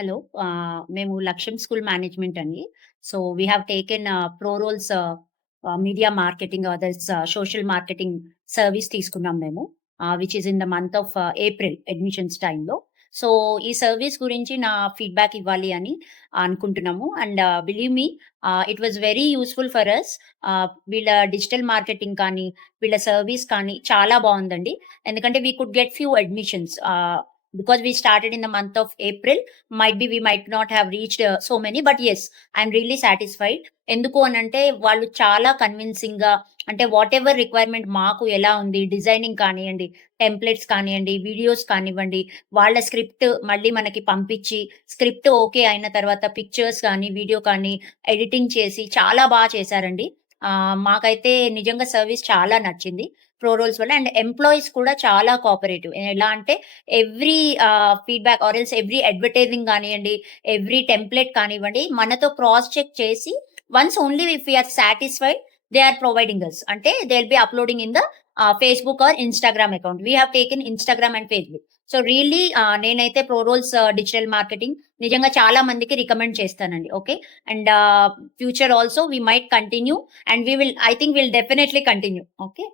Hello. మేము Lakshyam school management అండి. So, we have taken pro rolls media marketing others social marketing service తీసుకున్నాం మేము. Which is in the month of April admissions టైమ్‌లో. So, ఈ service గురించి నా feedback ఇవ్వాలి అని అనుకుంటున్నాము. And believe me it was very useful for us. వీళ్ళ డిజిటల్ మార్కెటింగ్ కానీ, వీళ్ళ సర్వీస్ కానీ చాలా బావుందండి. ఎందుకంటే we could get few admissions. Because we started in the month of April. Might be we might not have reached so many, but yes, I'm really satisfied. ఎందుకు అనంటే వాళ్ళు చాలా కన్విన్సింగ్‌గా, అంటే వాటెవర్ రిక్వైర్మెంట్ మాకు ఎలా ఉంది, డిజైనింగ్ కానియండి, టెంప్లేట్స్ కానియండి, వీడియోస్ కానివ్వండి, వాళ్ళ స్క్రిప్ట్ మళ్ళీ మనకి పంపించి, స్క్రిప్ట్ ఓకే అయిన తర్వాత పిక్చర్స్ కానీ, వీడియో కానీ ఎడిటింగ్ చేసి చాలా చేశారండి. మాకైతే నిజంగా సర్వీస్ చాలా నచ్చింది. ప్రో రోల్స్ వల్ల. అండ్ ఎంప్లాయీస్ కూడా చాలా కోఆపరేటివ్. ఎలా అంటే every feedback or else every advertising గానియండి, ఎవ్రీ టెంప్లేట్ కానివ్వండి, మనతో క్రాస్ చెక్ చేసి once only if we are satisfied they are providing us. అంటే they will be uploading in the Facebook or Instagram account. We have taken Instagram and Facebook. So, really నేనైతే Pro Rolls digital marketing నిజంగా చాలా మందికి recommend చేస్తానండి. Okay. And future also we might continue and we will, I think will definitely continue. Okay.